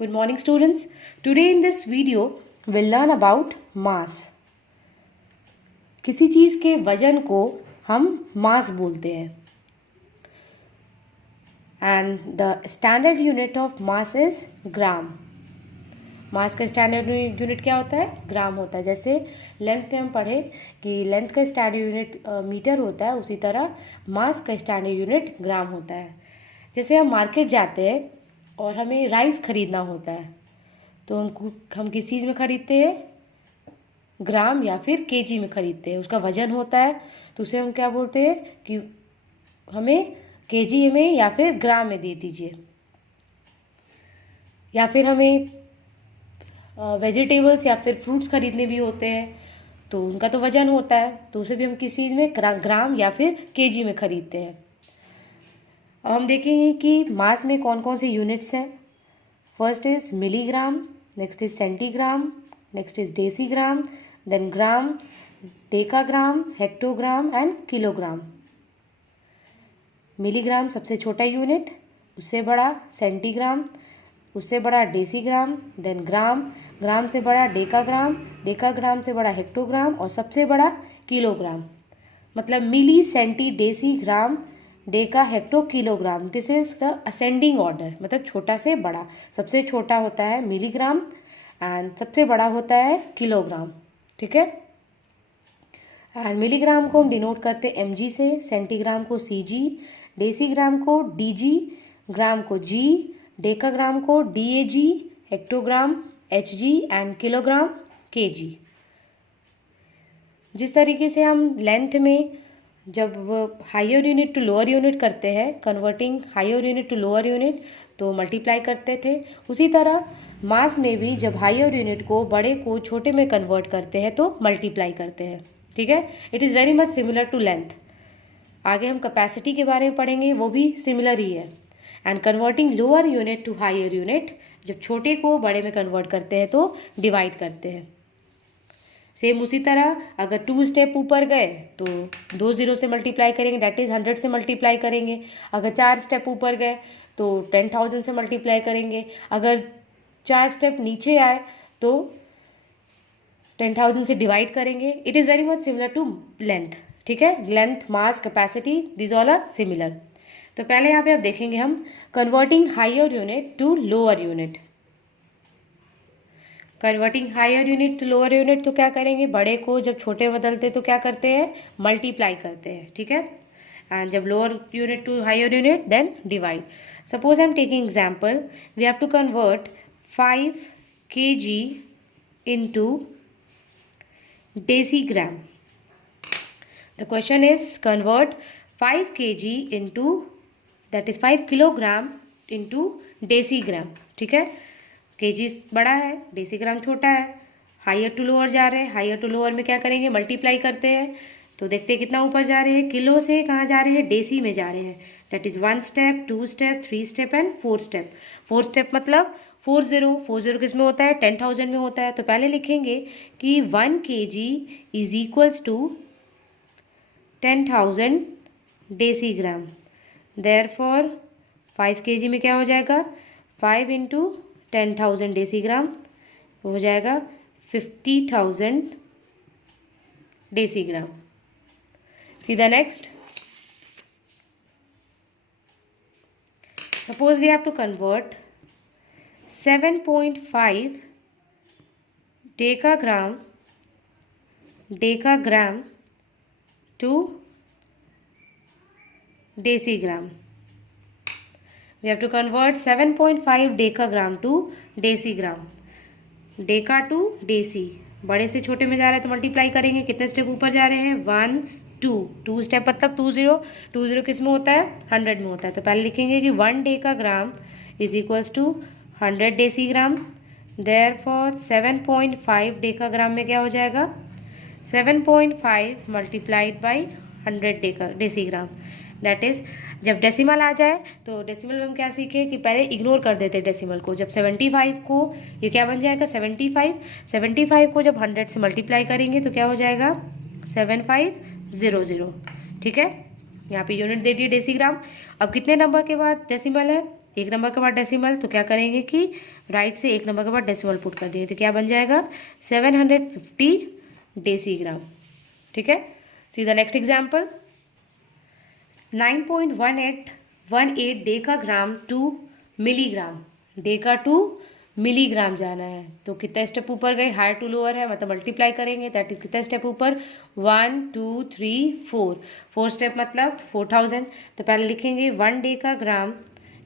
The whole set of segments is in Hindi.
Good morning students. Today in this video we'll learn about mass. किसी चीज़ के वजन को हम मास बोलते हैं. And the standard unit of mass is ग्राम. मास का स्टैंडर्ड यूनिट क्या होता है? ग्राम होता है. जैसे लेंथ में हम पढ़े कि लेंथ का स्टैंडर्ड यूनिट मीटर होता है, उसी तरह मास का स्टैंडर्ड यूनिट ग्राम होता है. जैसे हम मार्केट जाते हैं और हमें राइस खरीदना होता है तो हम किस चीज़ में ख़रीदते हैं? ग्राम या फिर केजी में ख़रीदते हैं. उसका वज़न होता है तो उसे हम क्या बोलते हैं कि हमें केजी में या फिर ग्राम में दे दीजिए. या फिर हमें वेजिटेबल्स या फिर फ्रूट्स खरीदने भी होते हैं तो उनका तो वज़न होता है तो उसे भी हम किस चीज़ में ग्राम या फिर केजी में ख़रीदते हैं. अब हम देखेंगे कि मास में कौन कौन से यूनिट्स हैं. First is milligram, next is centigram, next is decigram, then gram, decagram, hectogram and kilogram. Milligram सबसे छोटा यूनिट, उससे बड़ा सेंटीग्राम, उससे बड़ा डेसीग्राम, देन ग्राम, ग्राम से बड़ा डेकाग्राम, डेकाग्राम से बड़ा हेक्टोग्राम और सबसे बड़ा किलोग्राम. मतलब milli, centi, deci, gram, deka, hecto, kilogram. This is the ascending order. मतलब छोटा से बड़ा. सबसे छोटा होता है मिलीग्राम एंड सबसे बड़ा होता है किलोग्राम. ठीक है. एंड मिलीग्राम को हम डिनोट करते हैं mg से, सेंटीग्राम को cg, डेसीग्राम को dg, ग्राम को g, डेकाग्राम को dag, hectogram hg and kilogram kg. जिस तरीके से हम लेंथ में जब higher unit to lower unit करते हैं, converting higher unit to lower unit, तो मल्टीप्लाई करते थे, उसी तरह मास में भी जब हायर यूनिट को बड़े को छोटे में कन्वर्ट करते हैं तो मल्टीप्लाई करते हैं. ठीक है. It is very much similar to length. आगे हम कैपेसिटी के बारे में पढ़ेंगे, वो भी सिमिलर ही है. And converting lower unit to higher unit, जब छोटे को बड़े में कन्वर्ट करते हैं तो डिवाइड करते हैं. सेम उसी तरह अगर 2 स्टेप ऊपर गए तो 2 0 से मल्टीप्लाई करेंगे, डैट इज़ 100 से मल्टीप्लाई करेंगे. अगर 4 स्टेप ऊपर गए तो 10,000 से मल्टीप्लाई करेंगे. अगर 4 स्टेप नीचे आए तो 10,000 से डिवाइड करेंगे. It is very much similar to length. ठीक है. Length, mass, capacity, this all are similar. तो पहले यहाँ पे आप देखेंगे हम converting higher unit to lower unit. Converting higher unit to lower unit तो क्या करेंगे, बड़े को जब छोटे बदलते तो क्या करते हैं, मल्टीप्लाई करते हैं. ठीक है. एंड जब lower unit to higher unit then divide. Suppose I am taking example, we have to convert 5 kg into decigram. The question is convert 5 kg into, that is 5 kilogram into decigram. ठीक है. केजी बड़ा है, डेसीग्राम छोटा है. हायर टू लोअर जा रहे हैं. हायर टू लोअर में क्या करेंगे, मल्टीप्लाई करते हैं. तो देखते हैं कितना ऊपर जा रहे हैं. किलो से कहाँ जा रहे हैं, डेसी में जा रहे हैं. That is 1 step, 2 step, 3 step and 4 step. 4 step मतलब 40 किस में होता है, 10,000 में होता है. तो पहले लिखेंगे कि 1 kg is equals to 10,000 decigram. Therefore 5 kg में क्या हो जाएगा, 5 इंटू 10,000 डेसीग्राम हो जाएगा 50,000 decigram. See the next. Suppose we have to convert 7.5 decagram to decigram. We have to convert 7.5 decagram to decigram. Deca to deci, बड़े से छोटे में जा रहा है तो मल्टीप्लाई करेंगे. कितने स्टेप ऊपर जा रहे हैं, 1 2 स्टेप मतलब 2 0 किस में होता है, 100 में होता है. तो पहले लिखेंगे कि 1 decagram is equals to 100 decigram. Therefore 7.5 decagram में क्या हो जाएगा, 7.5 multiplied by 100 decigram. That is जब डेसिमल आ जाए तो डेसिमल में हम क्या सीखे कि पहले इग्नोर कर देते डेसिमल को. जब 75 को, ये क्या बन जाएगा 75 को जब 100 से मल्टीप्लाई करेंगे तो क्या हो जाएगा 7500. ठीक है. यहाँ पे यूनिट दे दिए डेसीग्राम. अब कितने नंबर के बाद डेसिमल है, एक नंबर के बाद डेसिमल, तो क्या करेंगे कि राइट से एक नंबर के बाद डेसिमल पुट कर दिए, तो क्या बन जाएगा 750 डेसीग्राम। ठीक है। See the next example, 9.18 decagram to milligram. Deca to milligram जाना है, तो कितना स्टेप ऊपर गए, हायर टू लोअर है, मतलब मल्टीप्लाई करेंगे, दैट इज कितना स्टेप ऊपर 1 2 3 4 स्टेप, मतलब 4000। तो पहले लिखेंगे 1 decagram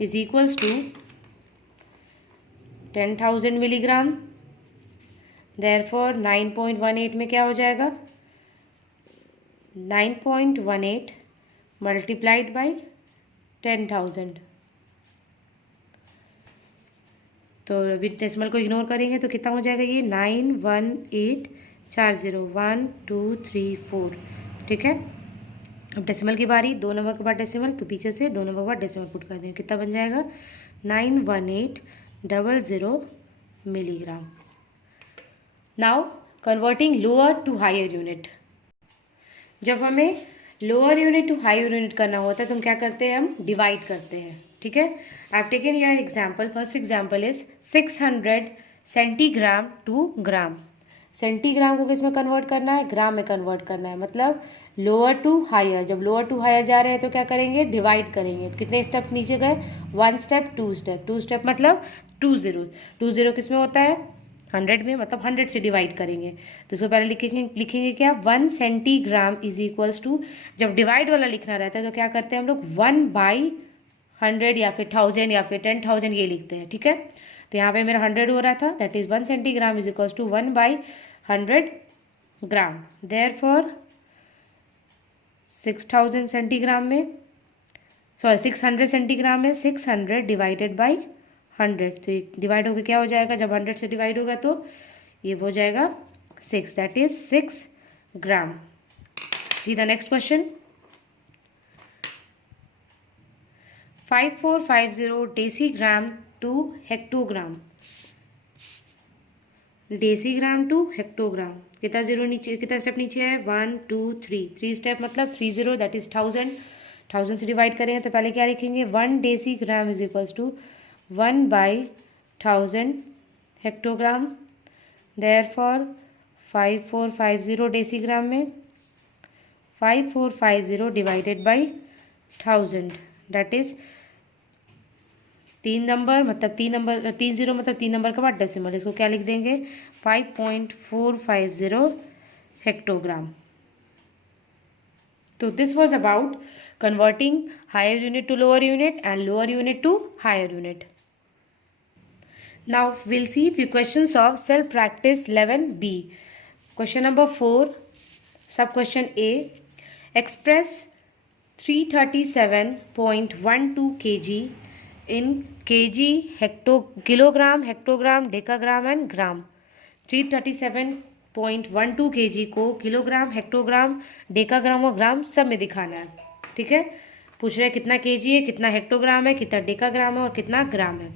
is equals to 10,000 milligram. Therefore 9.18 में क्या हो जाएगा, 9.18 मल्टीप्लाइड बाई 10,000। तो अभी डेसिमल को इग्नोर करेंगे तो कितना हो जाएगा ये 91840 1 2 3 4। ठीक है। अब डेसिमल की बारी, 2 नंबर के बाद डेसिमल, तो पीछे से 2 नंबर के बाद डेसिमल पुट कर देंगे, कितना बन जाएगा 91800 milligram. Now converting lower to higher unit. जब हमें lower unit to higher unit करना होता है तो हम क्या करते हैं, हम डिवाइड करते हैं। ठीक है। I have taken your example, first example is 600 centigram to gram. Centigram को किस में कन्वर्ट करना है, ग्राम में कन्वर्ट करना है, मतलब लोअर टू हायर। जब लोअर टू हायर जा रहे हैं तो क्या करेंगे, डिवाइड करेंगे। तो कितने स्टेप नीचे गए, 1 स्टेप 2 स्टेप, 2 स्टेप मतलब 20 किस में होता है 100 में, मतलब 100 से डिवाइड करेंगे। तो इसको पहले लिखेंगे क्या 1 सेंटीग्राम इज इक्वल्स टू, जब डिवाइड वाला लिखना रहता है तो क्या करते हैं हम लोग 1/100 या फिर 1000 या फिर 10,000 ये लिखते हैं। ठीक है। तो यहाँ पे मेरा 100 हो रहा था, that is 1 centigram is equals to 1/100 gram. Therefore 6,000 centigram में, सॉरी 600 सेंटीग्राम में 600 डिवाइडेड बाई 100, तो ये डिवाइड होकर क्या हो जाएगा, जब 100 से डिवाइड होगा तो ये हो जाएगा 6, that is 6 gram. See the next question, 5450 decigram to hectogram. Decigram to hectogram, कितना जीरो नीचे, कितना स्टेप नीचे है 1 2 3 स्टेप, मतलब 30, दैट इज 1000 से डिवाइड करेंगे तो पहले क्या लिखेंगे 1 decigram is equals to 1/1000 hectogram. Therefore 5450 decigram में 5450 divided by 1000, that is 3 number, मतलब 30 मतलब 3 नंबर के बाद डेसिमल, इसको क्या लिख देंगे 5.450 हेक्टोग्राम। तो this was about converting higher unit to lower unit and lower unit to higher unit. Now we'll see few questions of self practice 11B. Question number 4, sub question A, express 337.12 kg in kg, kilogram, hectogram, decagram and gram। 337.12 kg को किलोग्राम, हेक्टोग्राम, डेकाग्राम और ग्राम सब में दिखाना है। ठीक है। पूछ रहे हैं कितना केजी है, कितना हेक्टोग्राम है, कितना डेकाग्राम है और कितना ग्राम है।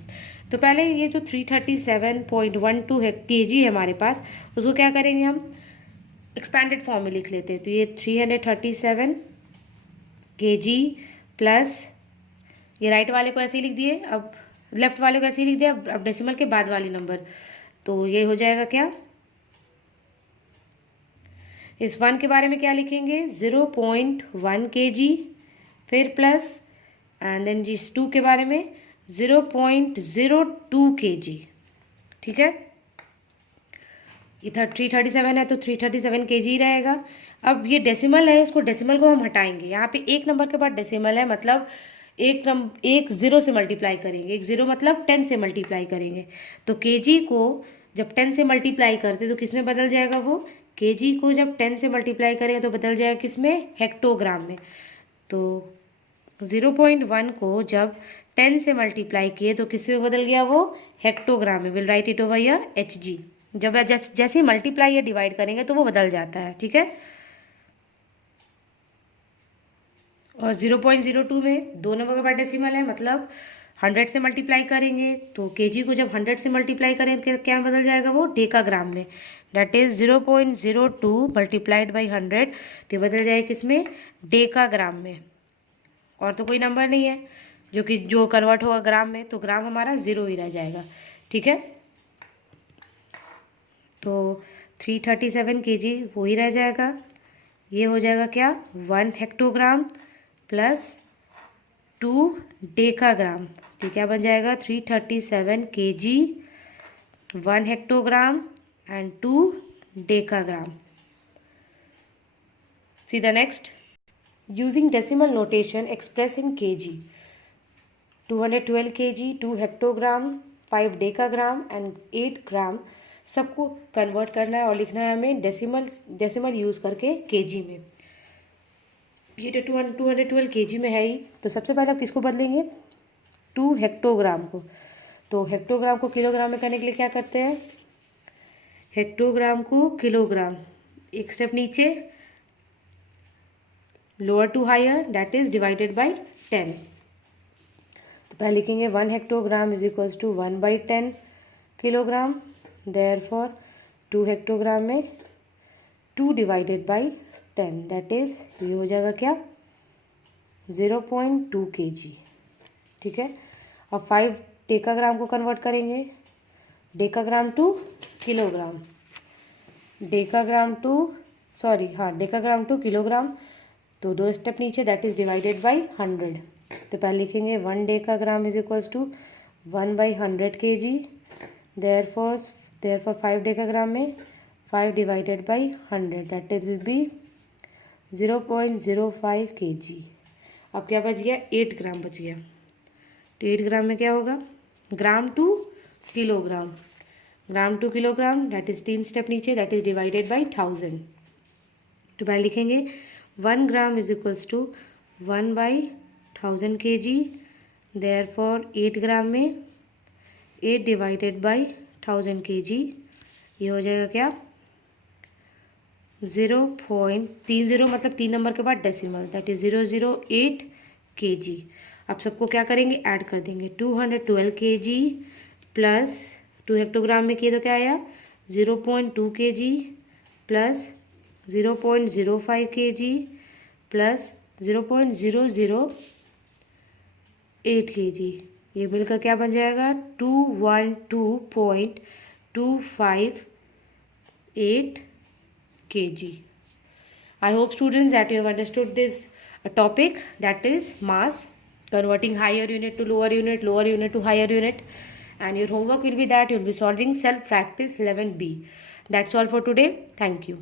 तो पहले ये जो 337.12 केजी है हमारे पास, उसको क्या करेंगे हम एक्सपेंडेड फॉर्म में लिख लेते हैं। तो ये 337 केजी प्लस ये राइट वाले को ऐसे ही लिख दिए, अब लेफ्ट वाले को ऐसे ही लिख दिया, अब डेसिमल के बाद वाली नंबर, तो ये हो जाएगा क्या, इस 1 के बारे में क्या लिखेंगे 0.1 kg, फिर प्लस एंड देन जिस 2 के बारे में 0.02 kg। ठीक है। इधर 337 है तो 337 kg ही रहेगा। अब ये डेसिमल है, इसको डेसिमल को हम हटाएंगे, यहाँ पे एक नंबर के बाद डेसिमल है, मतलब एक 0 से मल्टीप्लाई करेंगे, एक 0 मतलब 10 से मल्टीप्लाई करेंगे। तो kg को जब 10 से मल्टीप्लाई करते तो किस में बदल जाएगा, वो kg को जब 10 से मल्टीप्लाई करेंगे तो बदल जाएगा किस में, हेक्टोग्राम में। तो 0.1 को जब 10 से मल्टीप्लाई किए तो किस में बदल गया, वो हेक्टोग्राम में। विल राइट इट ओवर या HG। जब जैसे ही मल्टीप्लाई या डिवाइड करेंगे तो वो बदल जाता है। ठीक है। और 0.02 में 2 नंबर का बाद डेसिमल है, मतलब 100 से मल्टीप्लाई करेंगे तो kg को जब 100 से मल्टीप्लाई करेंगे तो क्या बदल जाएगा, वो डेकाग्राम में। दैट इज 0.02 मल्टीप्लाइड बाई 100, तो बदल जाएगा किसमें, डेकाग्राम में। और तो कोई नंबर नहीं है। जो कन्वर्ट होगा ग्राम में, तो ग्राम हमारा 0 ही रह जाएगा। ठीक है, तो 337 kg वही रह जाएगा। ये हो जाएगा क्या, 1 हेक्टोग्राम प्लस 2 डेकाग्राम। तो क्या बन जाएगा, 337 kg 1 hectogram and 2 decagram. C the next, using decimal notation express in kg, 212 kg 2 hectogram 5 decagram and 8 ग्राम, सबको कन्वर्ट करना है और लिखना है हमें डेसिमल यूज़ करके केजी में। ये तो 212 kg में है ही, तो सबसे पहले आप किसको बदलेंगे, 2 हेक्टोग्राम को। तो हेक्टोग्राम को किलोग्राम में करने के लिए क्या करते हैं, हेक्टोग्राम को किलोग्राम, एक स्टेप नीचे, lower to higher, that is divided by 10। तो पहले लिखेंगे 1 hectogram is equals to 1/10 kilogram, therefore 2 hectogram में 2 डिवाइडेड बाय 10, दैट इज, ये हो जाएगा क्या, 0.2 kg। ठीक है, अब 5 डेकाग्राम को कन्वर्ट करेंगे, decagram to kilogram, decagram to kilogram, तो 2 स्टेप नीचे, दैट इज डिवाइडेड बाय 100। तो पहले लिखेंगे 1 decagram is equals to 1/100 kg, therefore 5 decagram में 5 divided by 100, that is will be 0.05 kg। अब क्या बच गया, 8 ग्राम बच गया। तो 8 ग्राम में क्या होगा, gram to kilogram, that is 3 step नीचे, दैट इज डिवाइडेड बाय 1000। तो पहले लिखेंगे 1 gram is equals to 1/1000 kg, therefore 8 gram में 8 डिवाइडेड बाय 1000 kg, ये हो जाएगा क्या, 0.30, मतलब 3 नंबर के बाद डेसिमल, दैट इज 008 kg। अब सबको क्या करेंगे, ऐड कर देंगे, 212 kg प्लस 2 हेक्टोग्राम में किए तो क्या आया, 0.2 kg plus 0.05 kg plus 0.008 kg, ये मिलकर क्या बन जाएगा, 212.258 kg। I hope students that you have understood this topic, that is mass, converting higher unit to lower unit to higher unit, and your homework will be that you will be solving self practice 11B. That's all for today. Thank you.